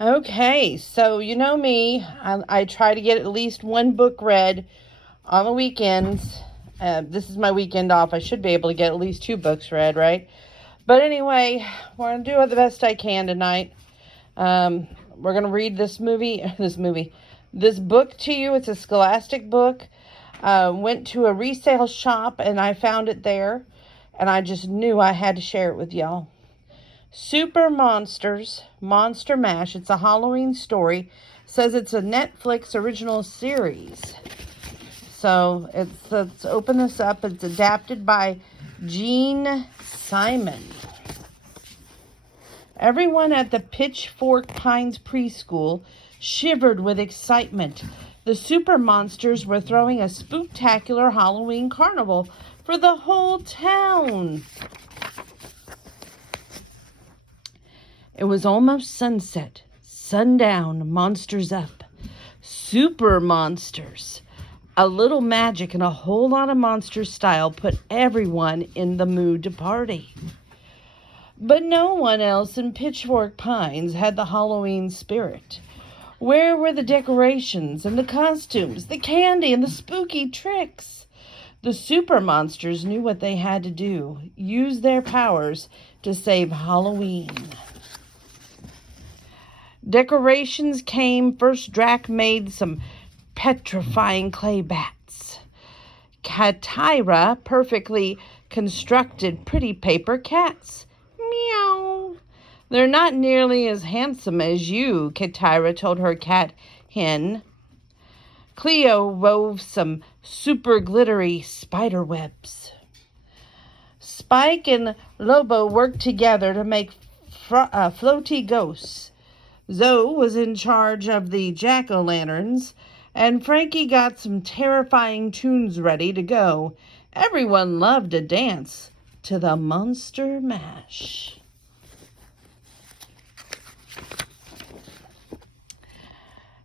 Okay, so you know me. I try to get at least one book read on the weekends. This is my weekend off. I should be able to get at least two books read, right? But anyway, we're going to do the best I can tonight. We're going to read this book to you. It's a Scholastic book. Went to a resale shop and I found it there. And I just knew I had to share it with y'all. Super Monsters, Monster Mash. It's a Halloween story. Says it's a Netflix original series. So let's open this up. It's adapted by Gene Simon. Everyone at the Pitchfork Pines preschool shivered with excitement. The super monsters were throwing a spooktacular Halloween carnival for the whole town. It was almost sunset. Sundown, monsters up. Super monsters. A little magic and a whole lot of monster style put everyone in the mood to party. But no one else in Pitchfork Pines had the Halloween spirit. Where were the decorations and the costumes, the candy and the spooky tricks? The super monsters knew what they had to do. Use their powers to save Halloween. Decorations came. First, Drac made some petrifying clay bats. Katira perfectly constructed pretty paper cats. Meow. They're not nearly as handsome as you, Katira told her cat hen. Cleo wove some super glittery spider webs. Spike and Lobo worked together to make floaty ghosts. Zoe was in charge of the jack-o'-lanterns, and Frankie got some terrifying tunes ready to go. Everyone loved to dance to the Monster Mash.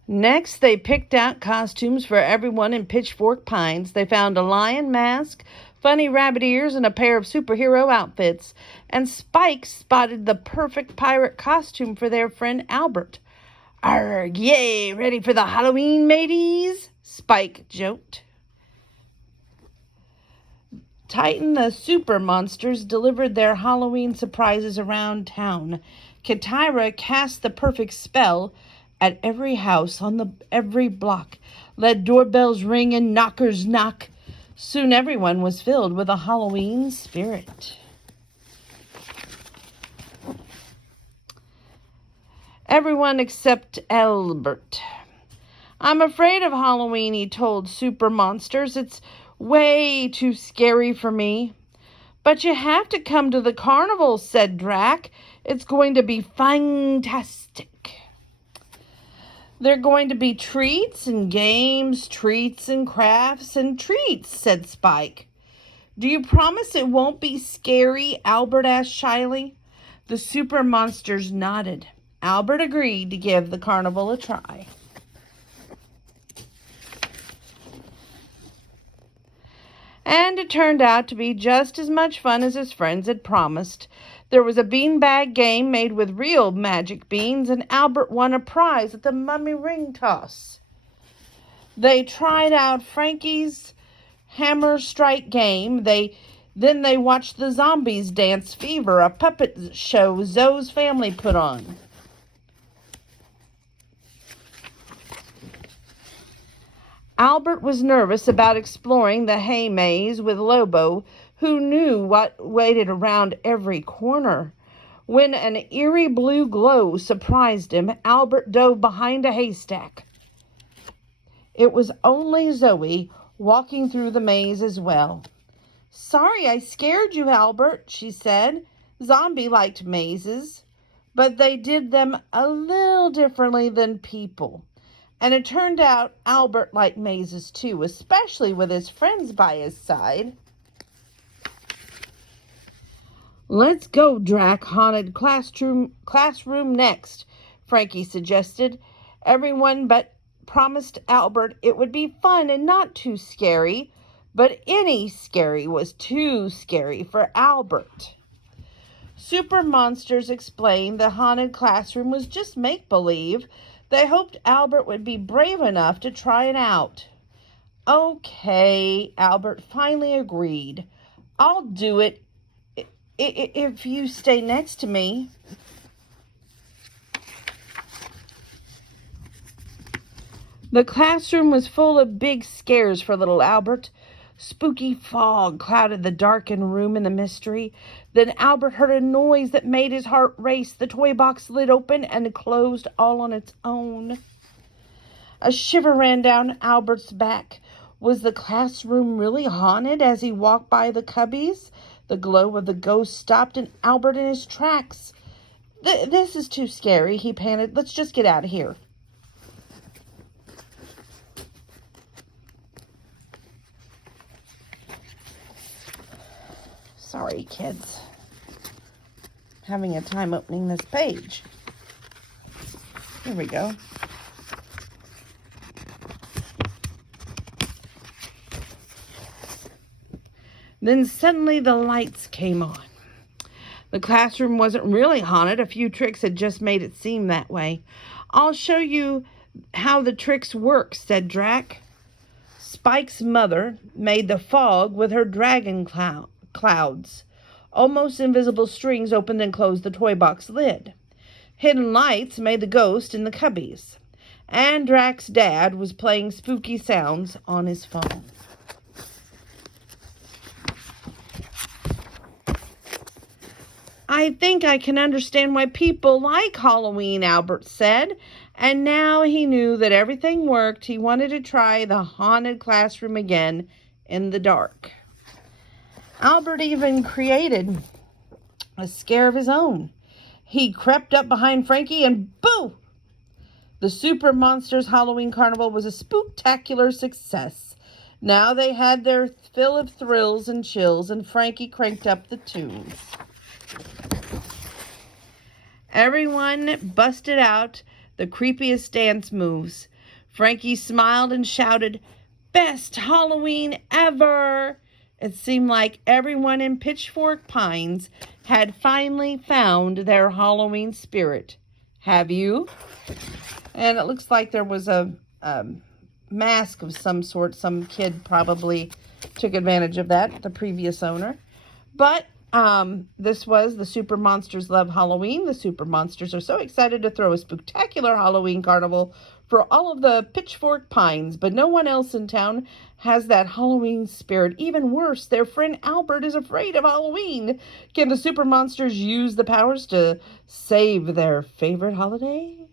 Next, they picked out costumes for everyone in Pitchfork Pines. They found a lion mask, funny rabbit ears, and a pair of superhero outfits. And Spike spotted the perfect pirate costume for their friend Albert. "Arrgh, yay, ready for the Halloween, mateys?" Spike joked. Titan the super monsters delivered their Halloween surprises around town. Katira cast the perfect spell at every house on every block, let doorbells ring and knockers knock. Soon everyone was filled with a Halloween spirit. Everyone except Albert. "I'm afraid of Halloween," he told Super Monsters. "It's way too scary for me." "But you have to come to the carnival," said Drac. "It's going to be fantastic." "There are going to be treats and games, treats and crafts and treats," said Spike. "Do you promise it won't be scary?" Albert asked shyly. The super monsters nodded. Albert agreed to give the carnival a try. And it turned out to be just as much fun as his friends had promised. There was a beanbag game made with real magic beans, and Albert won a prize at the mummy ring toss. They tried out Frankie's hammer strike game. Then they watched the zombies dance Fever, a puppet show Zoe's family put on. Albert was nervous about exploring the hay maze with Lobo, who knew what waited around every corner. When an eerie blue glow surprised him, Albert dove behind a haystack. It was only Zoe walking through the maze as well. "Sorry I scared you, Albert," she said. "Zombie liked mazes, but they did them a little differently than people." And it turned out Albert liked mazes too, especially with his friends by his side. "Let's go, Drac, haunted classroom next," Frankie suggested. Everyone but promised Albert it would be fun and not too scary, but any scary was too scary for Albert. Super Monsters explained the haunted classroom was just make-believe. They hoped Albert would be brave enough to try it out. Okay, Albert finally agreed. I'll do it if you stay next to me. The classroom was full of big scares for little Albert. Spooky fog clouded the darkened room in the mystery. Then Albert heard a noise that made his heart race. The toy box slid open and closed all on its own. A shiver ran down Albert's back. Was the classroom really haunted as he walked by the cubbies? The glow of the ghost stopped Albert in his tracks. This is too scary, he panted. Let's just get out of here. Sorry, kids. Having a time opening this page. Here we go. Then suddenly the lights came on. The classroom wasn't really haunted. A few tricks had just made it seem that way. I'll show you how the tricks work, said Drac. Spike's mother made the fog with her dragon clouds. Almost invisible strings opened and closed the toy box lid. Hidden lights made the ghost in the cubbies. And Drac's dad was playing spooky sounds on his phone. I think I can understand why people like Halloween, Albert said. And now he knew that everything worked. He wanted to try the haunted classroom again in the dark. Albert even created a scare of his own. He crept up behind Frankie and boo! The Super Monsters Halloween Carnival was a spooktacular success. Now they had their fill of thrills and chills, and Frankie cranked up the tunes. Everyone busted out the creepiest dance moves. Frankie smiled and shouted, "Best Halloween ever!" It seemed like everyone in Pitchfork Pines had finally found their Halloween spirit. Have you? And it looks like there was a mask of some sort. Some kid probably took advantage of that, the previous owner. But this was the Super Monsters Love Halloween. The Super Monsters are so excited to throw a spectacular Halloween carnival for all of the Pitchfork Pines, but no one else in town has that Halloween spirit. Even worse, their friend Albert is afraid of Halloween. Can the Super Monsters use the powers to save their favorite holiday?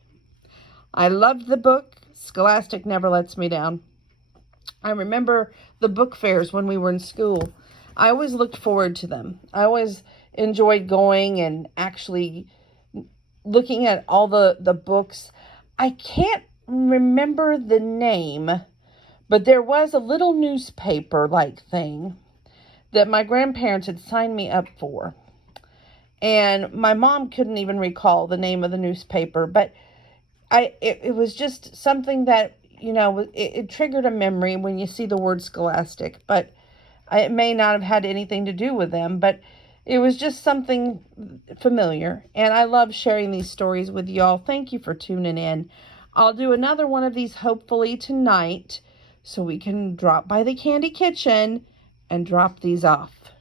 I loved the book. Scholastic never lets me down. I remember the book fairs when we were in school. I always looked forward to them. I always enjoyed going and actually looking at all the books. I can't remember the name, but there was a little newspaper-like thing that my grandparents had signed me up for. And my mom couldn't even recall the name of the newspaper, but it was just something that, you know, it triggered a memory when you see the word Scholastic, but it may not have had anything to do with them, but it was just something familiar. And I love sharing these stories with y'all. Thank you for tuning in. I'll do another one of these hopefully tonight so we can drop by the Candy Kitchen and drop these off.